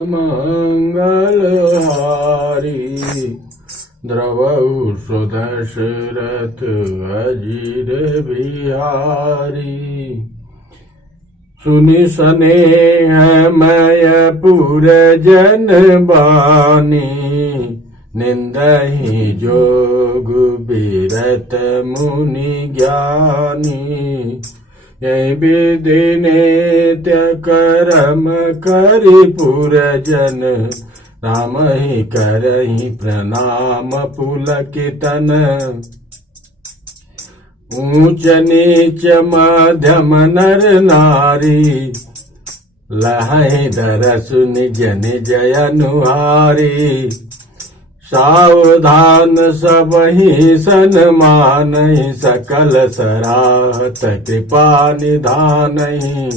मंगलहारी द्रवहु सुदशरथ अजीर बिहारी। सुनि स्नेह मय पुर जन बानी, निंदहि जोग बिरत मुनि ज्ञानी। यही विधि नित्य कर्म करि पुरजन, राम ही करहि प्रणाम पुलकितन। ऊंच नीच मध्यम नर नारी, लहै दरस निज निज अनुहारी। सावधान सबहि सन्मानहि, सकल सराहत कृपा निधानहि।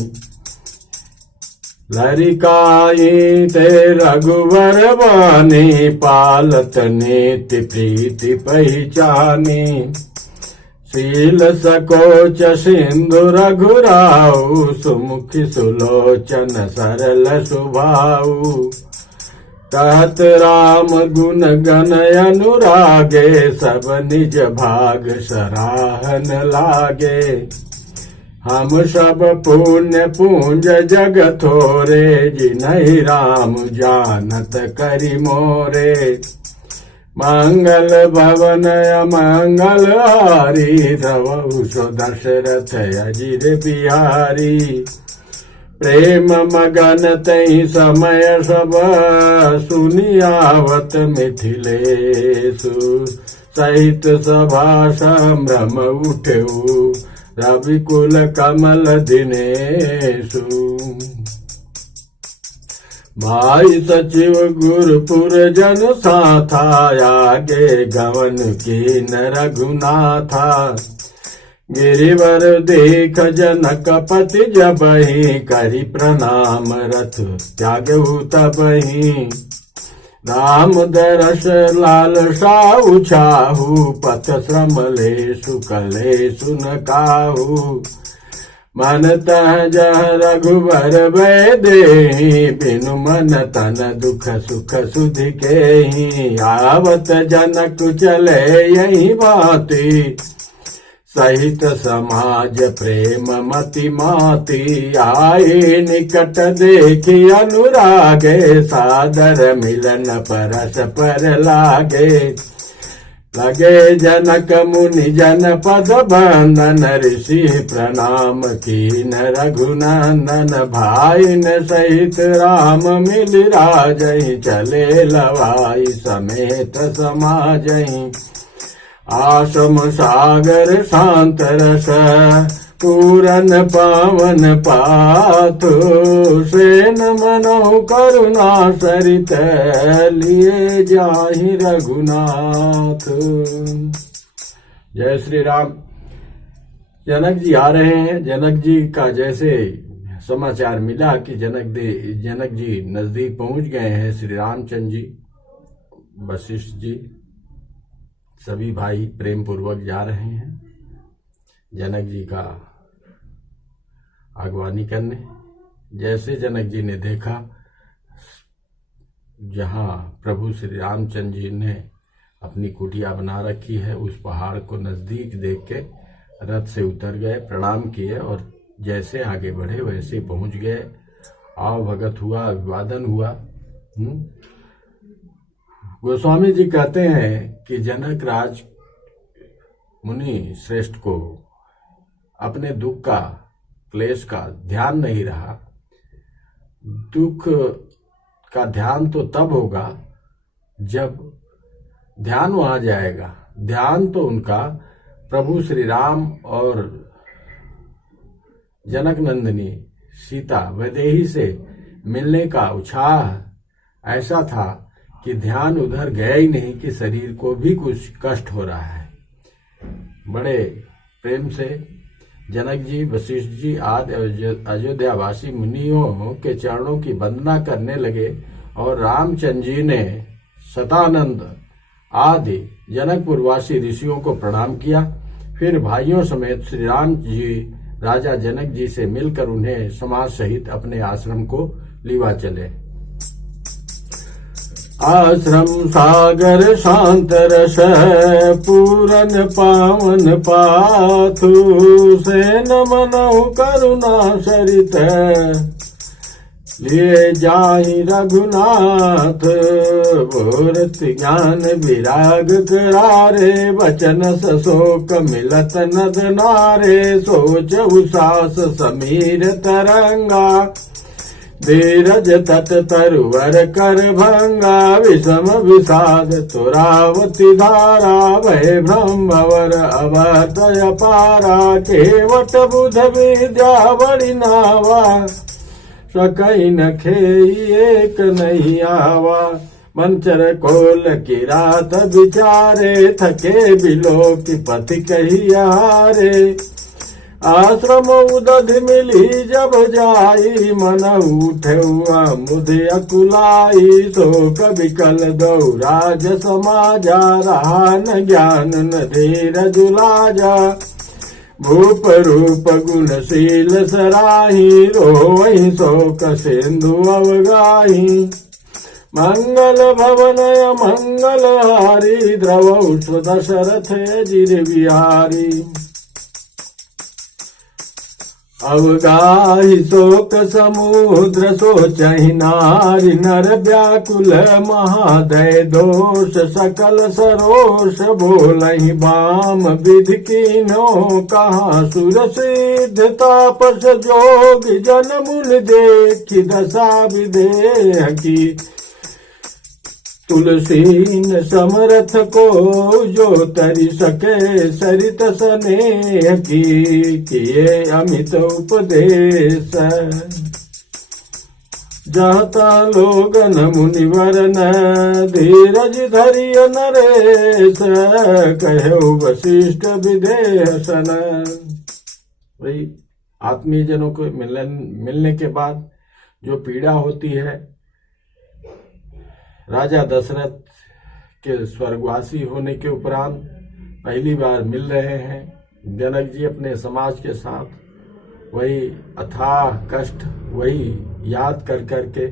लरिकाई ते रघुवर बानी, पालत नीति प्रीति पहिचानी। शील सकोच सिंधु रघुराऊ, सुमुखि सुलोचन सरल सुभाऊ। कहत राम गुण गण अनुरागे, सब निज भाग सराहन लागे। हम सब पुण्य पूंज जग थोरे, जिन्हि राम जानत करि मोरे। मंगल भवन अमंगल हारी, द्रवहु दशरथ अजीर बिहारी। प्रेम मगन तहि समय सब, सुनियावत मिथिलेषु। सहित सभा संभ्रम उठऊ, रविकुल कमल दिनेषु। भाई सचिव गुरुपुर जन साथा, आगे गवन कीन रघुनाथा। गिरिवर देख जनक पति जबहि, करि प्रणाम रथ त्यागहु तबहि। राम दरस लालसा उछाहु, पथ श्रम लेषु कलेषु न काहू। मन तह जह रघुवर भय देहि, बिनु मन तन दुख सुख सुधि केहि। आवत जनक चले यही भांति, सहित समाज प्रेम मति माती। आए निकट देखी अनुरागे, सादर मिलन परस पर लागे। लगे जनक मुनि जन पद बंदन, ऋषि प्रणाम कीन रघुनंदन। भाई न सहित राम मिल राजहि, चले लवाई समेत समाजहि। आसम सागर शांत रस, पूरन पावन पाथो। सेन मनोहु करुणा सरित, लिए जाहि रघुनाथ। जय श्री राम। जनक जी आ रहे हैं। जनक जी का जैसे समाचार मिला कि जनक जी नजदीक पहुंच गए हैं, श्री रामचंद्र जी, वशिष्ठ जी, सभी भाई प्रेम पूर्वक जा रहे हैं जनक जी का अगवानी करने। जैसे जनक जी ने देखा जहां प्रभु श्री रामचंद्र जी ने अपनी कुटिया बना रखी है, उस पहाड़ को नजदीक देख के रथ से उतर गए, प्रणाम किए और जैसे आगे बढ़े वैसे पहुंच गए। आव भगत हुआ, अभिवादन हुआ। गोस्वामी जी कहते हैं कि जनक राज मुनि श्रेष्ठ को अपने दुख का, क्लेश का ध्यान नहीं रहा। दुख का ध्यान तो तब होगा जब ध्यान वहां जाएगा। ध्यान तो उनका प्रभु श्री राम और जनक नंदिनी सीता वैदेही से मिलने का उत्साह ऐसा था कि ध्यान उधर गया ही नहीं कि शरीर को भी कुछ कष्ट हो रहा है। बड़े प्रेम से जनक जी, वशिष्ठ जी आदि अयोध्यावासी मुनियों के चरणों की वंदना करने लगे और रामचंद्र जी ने सतानंद आदि जनकपुरवासी ऋषियों को प्रणाम किया। फिर भाइयों समेत श्री राम जी राजा जनक जी से मिलकर उन्हें समाज सहित अपने आश्रम को लीवा चले। आश्रम सागर शांत रस पूरन पावन पाथु सेन मनहु करुणा सरित लिए जाहि रघुनाथ भूरत ज्ञान विराग करारे वचन शोक मिलत नद नारे सोच उसास समीर तरंगा धीरज तट तरुवर कर भंगा विषम विषाद तुरावती धारा भय ब्रह्मवर अवतय पारा केवट बुध विद्या बड़ी नावा सकई न खेई एक नहीं आवा मंचर कोल की रात बिचारे थके बिलो की पति कही हारे आश्रम उदध मिली जब जाई मन उठे मुझे अकुलाई शोक विकल दौराज समाजा रहा न ज्ञान न धीरज लाजा भूप रूप गुणशील सराही रोवही शोक सिंधु अवगाही मंगल भवनय मंगल हारी द्रव दशरथ जिर बिहारी अवगाही शोक समुद्र सोचहि नारी नर व्याकुल महादय दोष सकल सरोष बोलहि बाम विधि कीन्हो कहा सुर सिद्ध तापस जोग जन मुनि देखि दशा विदेह की तुलसी न समरथ को जो तरि सके सरित स्नेह की किए अमित उपदेश जाता लोगन मुनिवर न धीरज धरिय नरेश कहो वशिष्ठ विदेशन। वही आत्मीय जनों को मिलने के बाद जो पीड़ा होती है, राजा दशरथ के स्वर्गवासी होने के उपरांत पहली बार मिल रहे हैं जनक जी अपने समाज के साथ, वही अथाह कष्ट, वही याद कर करके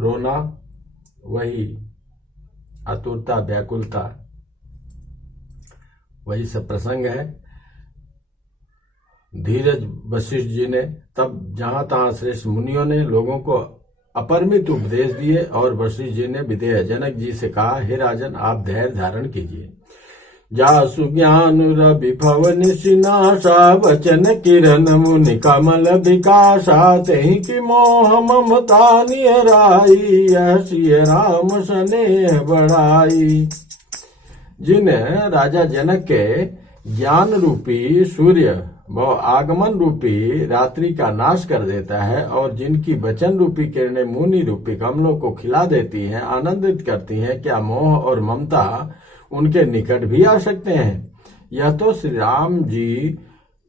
रोना, वही आतुरता व्याकुलता, वही सब प्रसंग है। धीरज वशिष्ठ जी ने तब जहां तहां श्रेष्ठ मुनियों ने लोगों को अपरिमित उपदेश दिए और वशिष्ठ जी ने विदेह जनक जी से कहा, हे राजन आप धैर्य धारण कीजिए। जासु ज्ञान रवि भवन सिनाशा वचन किरण मुनि कमल विकासा तेहि की मोह ममता निहराई यह सिय राम स्नेह बढ़ाई। जिन राजा जनक के ज्ञान रूपी सूर्य वो आगमन रूपी रात्रि का नाश कर देता है और जिनकी वचन रूपी किरणें मुनि रूपी कमलों को खिला देती हैं, आनंदित करती हैं, क्या मोह और ममता उनके निकट भी आ सकते हैं? यह तो श्री राम जी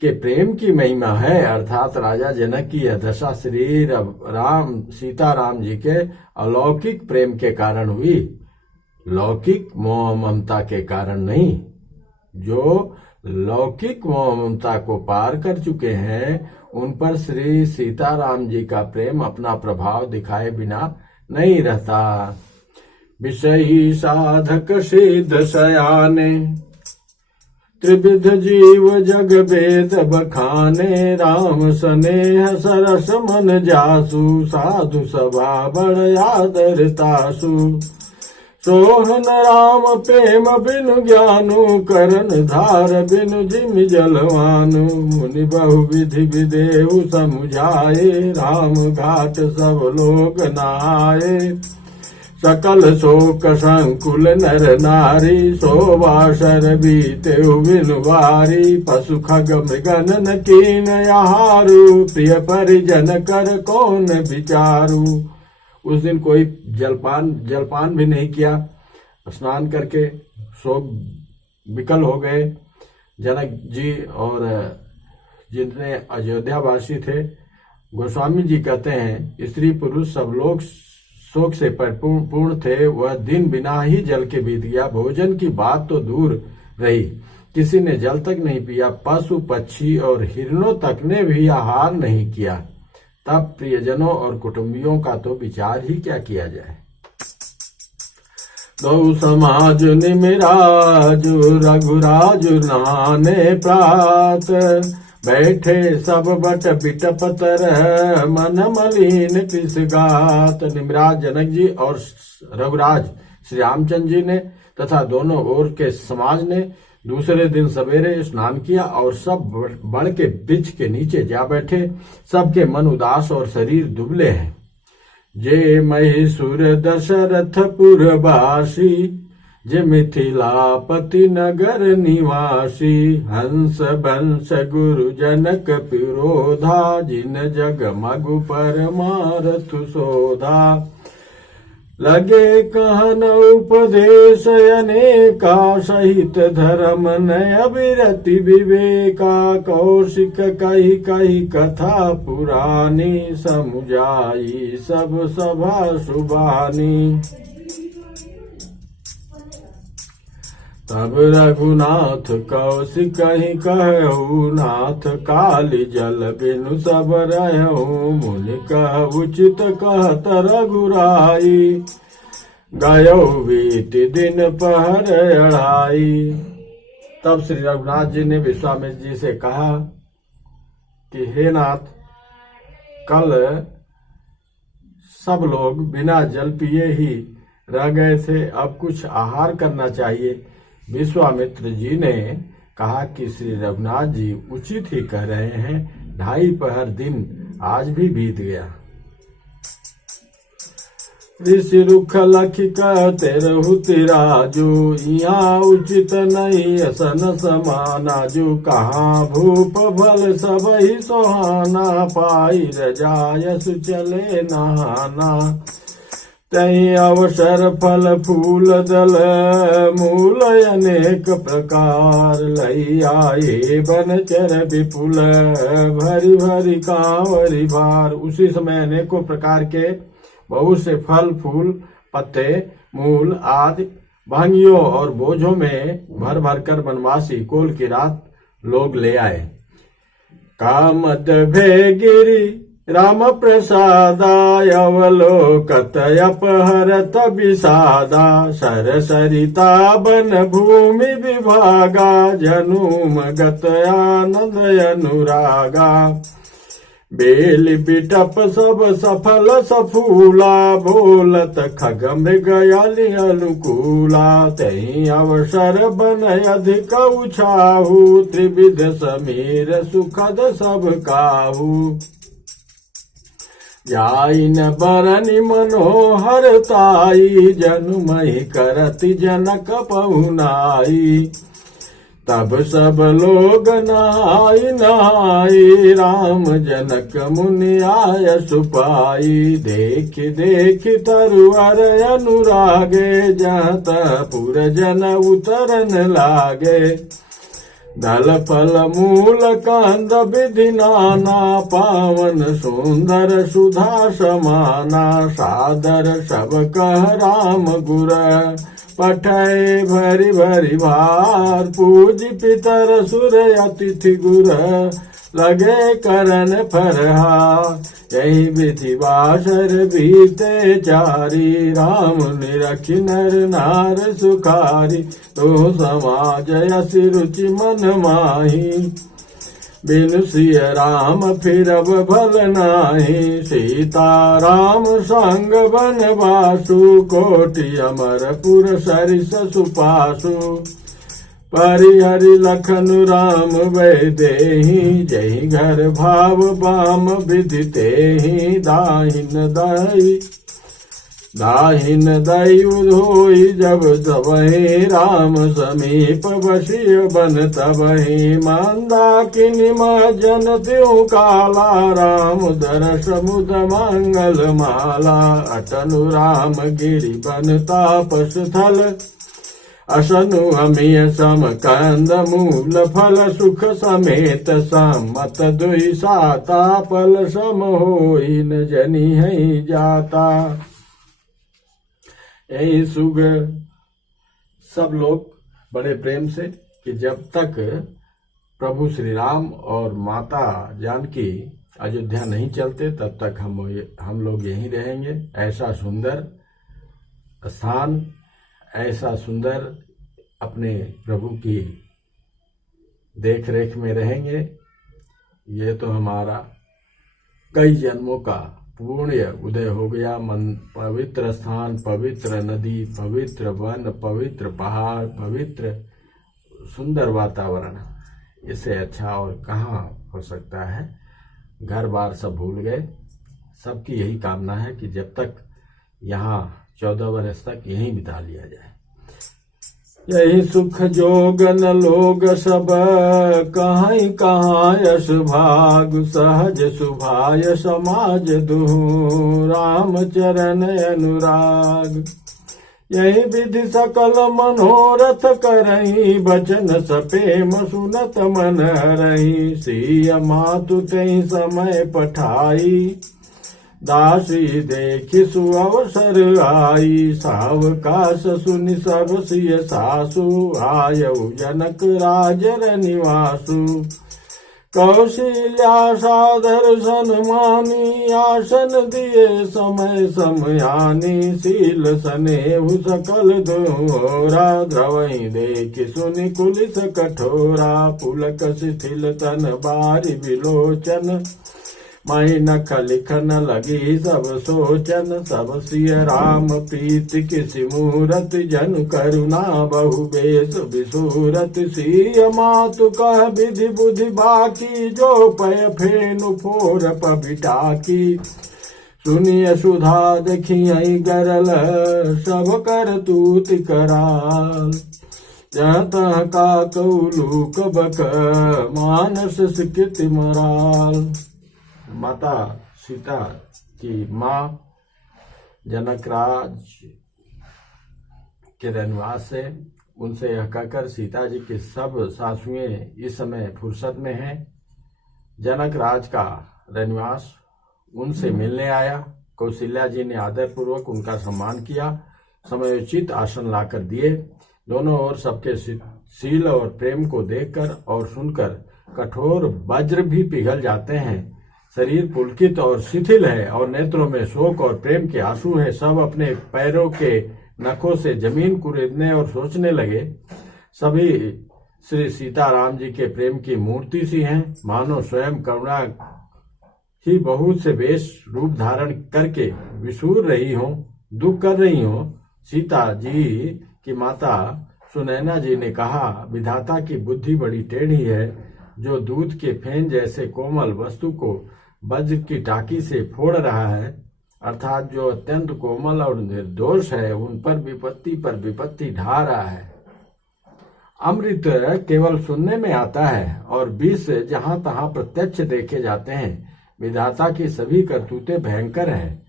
के प्रेम की महिमा है, अर्थात राजा जनक की यह दशा श्री राम सीताराम जी के अलौकिक प्रेम के कारण हुई, लौकिक मोह ममता के कारण नहीं। जो लौकिक मोह ममता को पार कर चुके हैं उन पर श्री सीताराम जी का प्रेम अपना प्रभाव दिखाए बिना नहीं रहता। विषयी साधक सिद्ध सयाने त्रिविध जीव जग वेद बखाने राम स्नेह सरस मन जासु साधु सभा बड़ आदरतासु सोहन राम प्रेम बिनु ज्ञानु करन धार बिनु जिम जलवानु मुनि बहु विधि विदेहु समुझाए राम घाट सब लोग नहाए सकल शोक संकुल नर नारी शोभासर बीते बिनु वारी पशु खग मृगन न कीन आहारू प्रिय परिजन कर कौन विचारू। उस दिन कोई जलपान भी नहीं किया, स्नान करके शोक विकल हो गए जनक जी और जितने अयोध्यावासी थे। गोस्वामी जी कहते हैं स्त्री पुरुष सब लोग शोक से पूर्ण थे। वह दिन बिना ही जल के बीत गया, भोजन की बात तो दूर रही, किसी ने जल तक नहीं पिया, पशु पक्षी और हिरणों तक ने भी आहार नहीं किया। तब प्रियजनों और कुटुंबियों का तो विचार ही क्या किया जाए। दो समाज निमिराज रघुराज नहाने प्रात। बैठे सब बट बिटप तरह मन मलिन कृष गात। निमिराज जनक जी और रघुराज श्री रामचंद्र जी ने तथा दोनों ओर के समाज ने दूसरे दिन सवेरे स्नान किया और सब बड़ के वृक्ष के नीचे जा बैठे। सबके मन उदास और शरीर दुबले हैं। जे महिषुर दशरथ पुरवासी जे मिथिलापति नगर निवासी। हंस बंश गुरु जनक पिरोधा जिन जग मगु परमारथ सोधा। लगे कहन उपदेश अनेका सहित धर्म नय विरति विवेका। कौशिक कही कही कथा पुरानी समुझाई सब सभा सुबानी। तब रघुनाथ कौशिक कही कहु नाथ काली जल बिनु सब रहु। मुनि कह उचित कहत रघुराई गयो बीति दिन पहर अढ़ाई। तब श्री रघुनाथ जी ने विश्वामित्र जी से कहा कि हे नाथ, कल सब लोग बिना जल पिए ही रह गए थे, अब कुछ आहार करना चाहिए। विश्वामित्र जी ने कहा कि श्री रघुनाथ जी उचित ही कह रहे हैं, 2.5 पहर दिन आज भी बीत गया। ऋषि रुख लखी कहते रहु तिराजू। यहाँ उचित नहीं असन समाना जो। कहाँ भूप भल सब ही सोहाना पाई रजायस चले नहाना। तही अवसर फल फूल दल मूल अनेक प्रकार। लई आए बन चर विपुल भरी भरी कांवरी भार। उसी समय अनेकों प्रकार के बहुत से फल फूल पत्ते मूल आदि भांगियों और बोझों में भर भर कर वनवासी कोल की रात लोग ले आए। कामद भे गिरी राम प्रसादाय अवलोकत अपहरत विषादा। सर सरिता बन भूमि विभागा जनुम गत आनंद अनुरागा। बेल बिटप सब सफल सफूला बोलत खग मृग अली अनुकूला। तही अवसर बन अधिक उछाहु त्रिविध समीर सुखद सब काहू। जाइन बरनि मनोहर ताई जनुमहि करति जनक पहुनाई। तब सब लोग नहाई नहाई राम जनक मुनि आय सुपाई। देख देख तरुअर अनुरागे जात पुर जन उतरन लागे। दल फल मूल कंद विधि नाना पावन सुंदर सुधा समाना। सादर सब कह राम गुर पठय भरी भरी भार। पूज पितर सुर अतिथि गुर लगे करन फरहार। यही विधि वासर बीते चारी राम निरखि नर नार सुखारी। तो समाज यसी रुचि मन माही बिनु सिय राम फिरब भल नाही। सीता राम संग बनवासु कोटि अमरपुर सरिस सुपासु। परिहरि लखन राम वैदेही जही घर भाव बाम विदितेहि। दाहिन दई उधोई जब तबहि राम समीप बसिय बन तबहि। मंदाकिनी जन त्यों काला राम दरस मुद मंगल माला। अटनु राम गिरि बन तापस थल असनु अमिय सम कंद मूल फल सुख समेत सम्मत दुई साता। पल सम होई न जनि है जाता। यही सुग सब लोग बड़े प्रेम से कि जब तक प्रभु श्री राम और माता जानकी अयोध्या नहीं चलते तब तक हम लोग यहीं रहेंगे। ऐसा सुंदर स्थान, ऐसा सुंदर अपने प्रभु की देख रेख में रहेंगे, ये तो हमारा कई जन्मों का पुण्य उदय हो गया। मन पवित्र स्थान, पवित्र नदी, पवित्र वन, पवित्र पहाड़, पवित्र सुंदर वातावरण, इससे अच्छा और कहाँ हो सकता है। घर बार सब भूल गए। सबकी यही कामना है कि जब तक यहाँ 14 वर्ष तक यहीं बिता लिया जाए। यही सुख जोगन लोग सब, कहीं कहाँ यश भाग, सहज सुभाय समाज दुहु, राम चरण अनुराग। यही विधि सकल मनोरथ करही, बचन सपेम सुनत मन रही। सिय मातु तहि समय पठाई, दासी देखि सुअवसर आई। सावकाश सुनि सब सिय सासु, आयउ जनक राजर निवासु। कौशल्या सादर सन्मानी, आसन दिए समय समयानी। शील सनेहु सकल दोहरा, द्रवहि देखि सुनि कुलिस कठोरा। पुलक शिथिल तन बारि विलोचन, मही नख लिखन लगी सब सोचन। सब सिय राम प्रीति किसी मूरत, जन करुणा बहु बेस विसूरत। सिय मातु कह विधि बुद्धि बाकी, जो पय फेनु फोर पबिटाकी। सुनिय सुधा देखियहि गरल, सब कर तूति कराल। जहाँ का कौलूक बक, मानस सिकित मराल। माता सीता की माँ जनकराज के रनवास से उनसे यह कहकर सीता जी की सब सासुएं इस समय फुर्सत में हैं। जनक राज का रनवास उनसे मिलने आया। कौशल्या जी ने आदर पूर्वक उनका सम्मान किया, समयोचित आसन लाकर दिए। दोनों ओर सबके शील और प्रेम को देखकर और सुनकर कठोर वज्र भी पिघल जाते हैं। शरीर पुलकित और शिथिल है और नेत्रों में शोक और प्रेम के आंसू है। सब अपने पैरों के नखों से जमीन कुरेदने और सोचने लगे। सभी श्री सीताराम जी के प्रेम की मूर्ति सी हैं, मानो स्वयं करुणा ही बहुत से वेश रूप धारण करके विसूर रही हो, दुख कर रही हो। सीता जी की माता सुनैना जी ने कहा, विधाता की बुद्धि बड़ी टेढ़ी है, जो दूध के फेन जैसे कोमल वस्तु को वज्र की टाकी से फोड़ रहा है, अर्थात जो अत्यंत कोमल और निर्दोष है, उन पर विपत्ति ढा रहा है। अमृत केवल सुनने में आता है और विष जहां तहां प्रत्यक्ष देखे जाते हैं। विधाता की सभी करतूतें भयंकर हैं।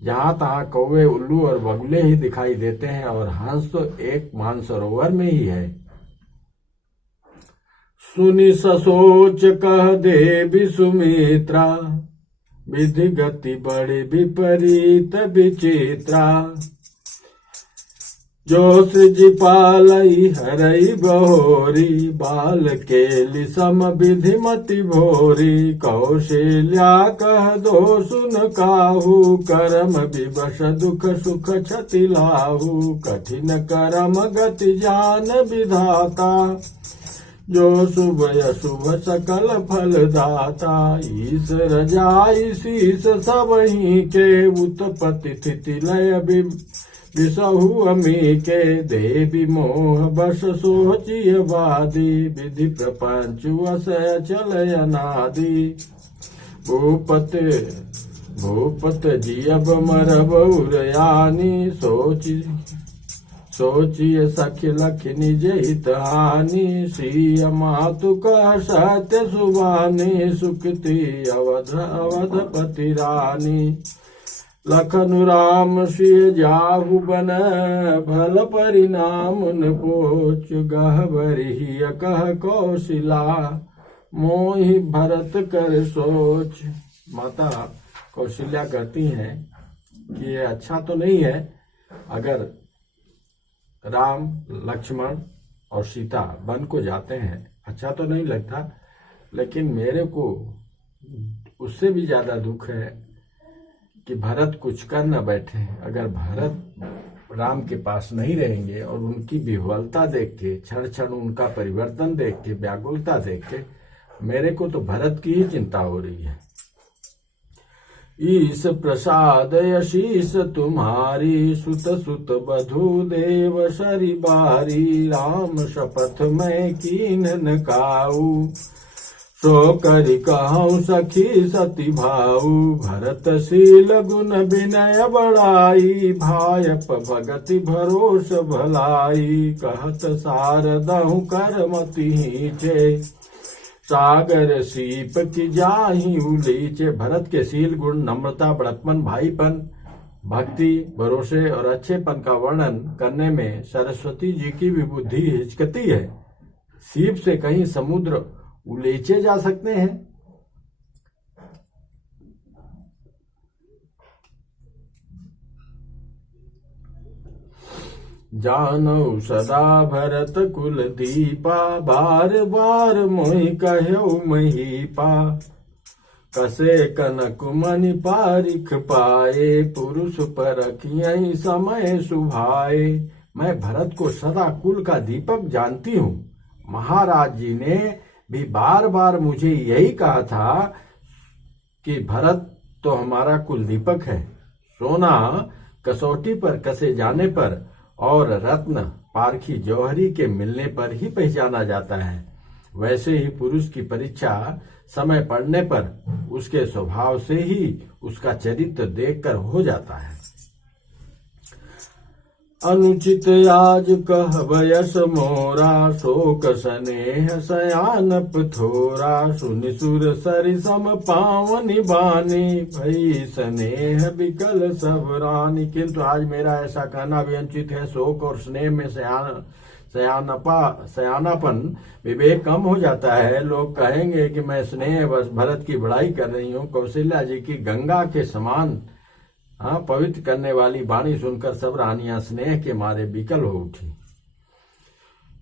जहां तहां कौवे, उल्लू और बगुले ही दिखाई देते हैं और हंस तो एक मानसरोवर में ही है। सुनि ससोच कह देवी सुमित्रा, विधि गति बड़ी विपरीत विचित्रा। जो सृज पालई हरई बहोरी, बाल केलि सम विधि मति भोरी। कौशल्या कह दो सुन काहू, करम विवश दुख सुख क्षति लाहू। कठिन करम गति जान विधाता, जो शुभ अशुभ सकल फल दाता। ईश रजाई शीस सबहि के, उत्पत्ति स्थिति लय विसहु अमी के। देवी मोह बस सोचिय वादी, विधि प्रपंच वस चल अनादि। भूपत जियब मरब उरयानी, सोचिय सखी लखि निज हित हानि। सिय मातु कह सत्य सुबानी, सुकृति अवधपति रानी। लखन राम सिय जाहु बन, भल परिणाम न पोच। गहबरी कह कौशिला, मोहि भरत कर सोच। माता कौशल्या कहती हैं कि ये अच्छा तो नहीं है अगर राम, लक्ष्मण और सीता वन को जाते हैं, अच्छा तो नहीं लगता, लेकिन मेरे को उससे भी ज्यादा दुख है कि भरत कुछ कर न बैठे। अगर भरत राम के पास नहीं रहेंगे और उनकी विह्वलता देख के, क्षण क्षण उनका परिवर्तन देख के, व्याकुलता देख के मेरे को तो भरत की ही चिंता हो रही है। ईश प्रसाद यशीष तुम्हारी, सुत सुत बधु देव शरी बारी, राम शपथ मैं कीन न काऊ, सो करि कहूँ सखी सती भाऊ, भरत शील गुण विनय बड़ाई, भायप भगति भरोस भलाई, कहत सारदहु कर मति हीचे, सागर सीप की जाही उलीचे। भरत के शील गुण, नम्रता, बड़कपन, भाईपन, भक्ति, भरोसे और अच्छेपन का वर्णन करने में सरस्वती जी की भी बुद्धि हिचकती है। सीप से कहीं समुद्र उलीचे जा सकते हैं। जानौ सदा भरत कुल दीपा, बार बार मोहि कह्यौ महीपा, कसे कनक मणि पारिख पाए, पुरुष परखियहि समय सुभाए। मैं भरत को सदा कुल का दीपक जानती हूँ। महाराज जी ने भी बार बार मुझे यही कहा था कि भरत तो हमारा कुल दीपक है। सोना कसौटी पर कसे जाने पर और रत्न पारखी जौहरी के मिलने पर ही पहचाना जाता है, वैसे ही पुरुष की परीक्षा समय पड़ने पर उसके स्वभाव से ही उसका चरित्र देखकर हो जाता है। अनुचित आज कहब यश मोरा, शोक स्नेह सयानप थोरा, सुनि सुर सरि सम पावनि बानी, भई स्नेह विकल सब रानी। किंतु आज मेरा ऐसा कहना भी अनुचित है। शोक और स्नेह में सयानापन विवेक कम हो जाता है। लोग कहेंगे कि मैं स्नेह बस भरत की बड़ाई कर रही हूँ। कौशल्या जी की गंगा के समान पवित्र करने वाली वाणी सुनकर सब रानियां स्नेह के मारे विकल हो उठी।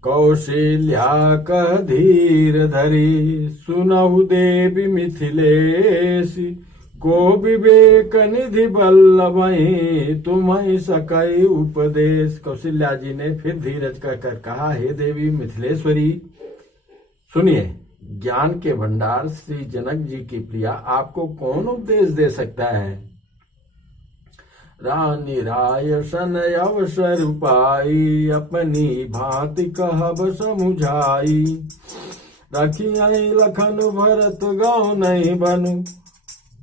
कौशल्या कह धीर धरी, सुनहु देवी मिथिलेशी, को विवेक निधि बल्लभहि, तुम्हि सकई उपदेश। कौशल्या जी ने फिर धीरज कहकर कहा, हे देवी मिथिलेश्वरी, सुनिए, ज्ञान के भंडार श्री जनक जी की प्रिया, आपको कौन उपदेश दे सकता है। रानी राय सन अवसर पाई, अपनी भांति कहब समुझाई, रखियहि लखन भरत गाँव नहीं बनु,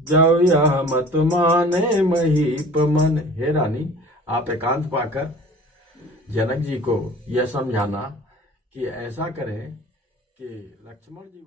जब यह मत माने महीप मन। हे रानी, आप एकांत पाकर जनक जी को यह समझाना कि ऐसा करें कि लक्ष्मण जी